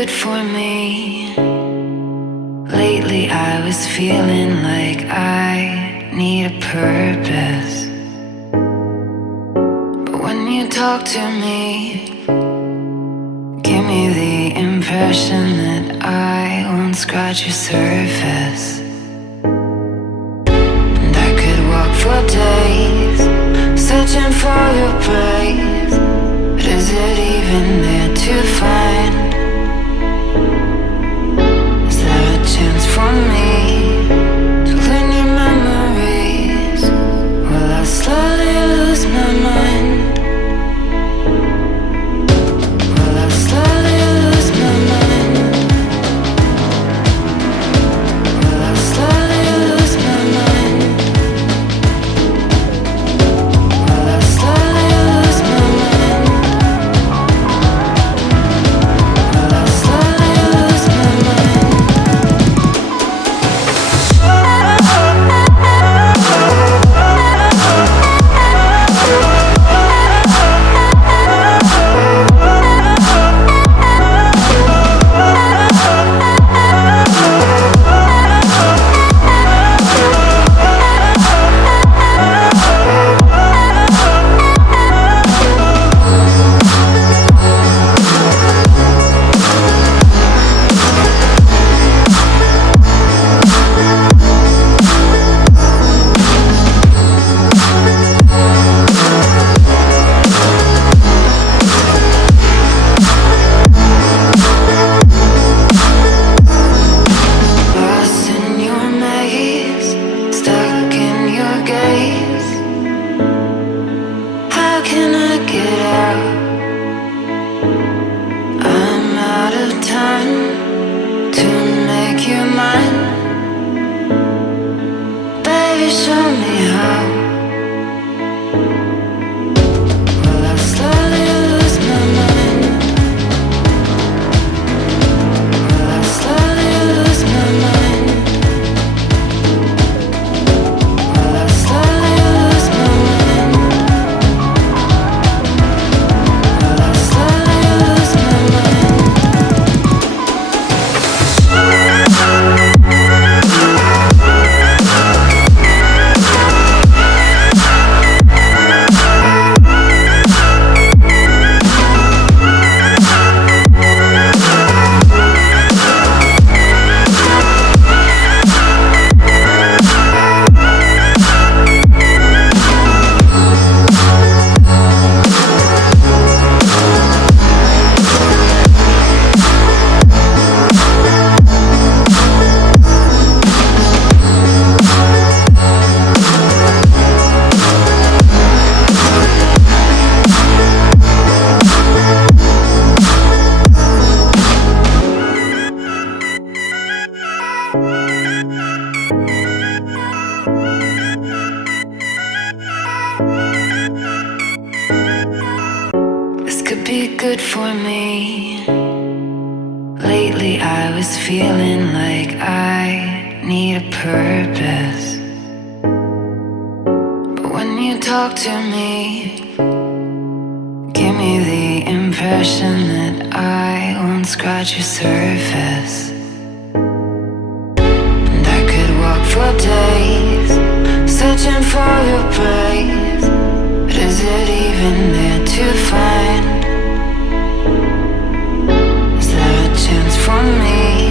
good for me. Lately I was feeling like I need a purpose. But when you talk to me, give me the impression that I won't scratch your surface. And I could walk for days, searching for your praise. But is it even there to find? Is there a chance for me to learn your memories? Will I slowly lose my mind? Will I slowly lose my mind? Will I slowly lose my mind? Will I slowly lose my mind? Will I slowly lose my mind? Lost in your maze, stuck in your gaze. How can I get out? I'm out of time to make you mine. Baby, show me how. Will I slowly lose my mind? Will I slowly lose my mind? Will I slowly lose my mind? Will I slowly lose my mind? This could be good for me. Lately I was feeling like I need a purpose. But when you talk to me, give me the impression that I won't scratch your surface. And I could walk for days, searching for your praise. But is it even there to find? Is there a chance for me